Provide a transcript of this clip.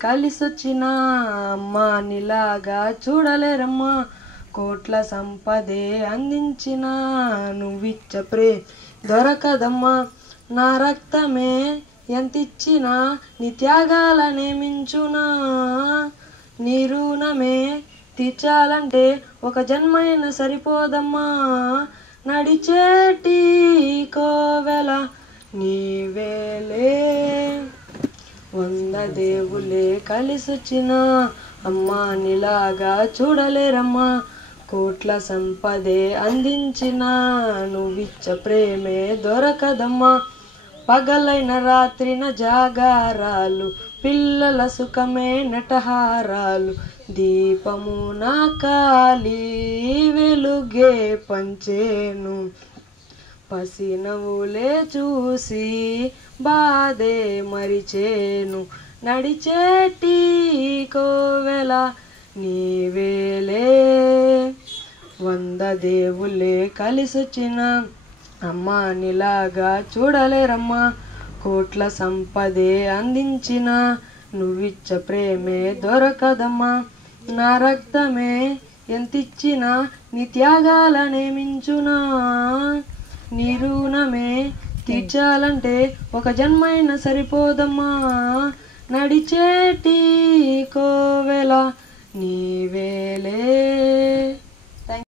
కలిసొచ్చిన అమ్మా నీలాగా చూడలేరమ్మా, కోట్ల సంపదే అందించిన నువ్విచ్చ దొరకదమ్మా. నా రక్తమే ఎంతిచ్చినా నీ త్యాగాలనే మించునా, నీ రుణమే తీర్చాలంటే ఒక జన్మైన సరిపోదమ్మా. నడిచేటి కోవెల నీవేలే, 100 దేవులే కలిసొచ్చిన అమ్మా నీలాగా చూడలేరమ్మా, కోట్ల సంపదే అందించిన నువ్విచ్చ ప్రేమే దొరకదమ్మా. పగలైన రాత్రిన జాగారాలు, పిల్లల సుఖమే నటహారాలు, దీపము నా కాలి వెలుగే పంచేను, పసినవులే చూసి బాధే మరిచేను. నడిచేటి కోవెల నీవేలే, 100 దేవులే కలిసొచ్చిన అమ్మా నీలాగా చూడలేరమ్మా, కోట్ల సంపదే అందించిన నువ్విచ్చ ప్రేమే దొరకదమ్మా. నా రక్తమే ఎంతిచ్చినా నీ త్యాగాలనే మించునా, నీ రుణమే తీర్చాలంటే ఒక జన్మైన సరిపోదమ్మా. నడిచేటి కోవెల నీవేలే.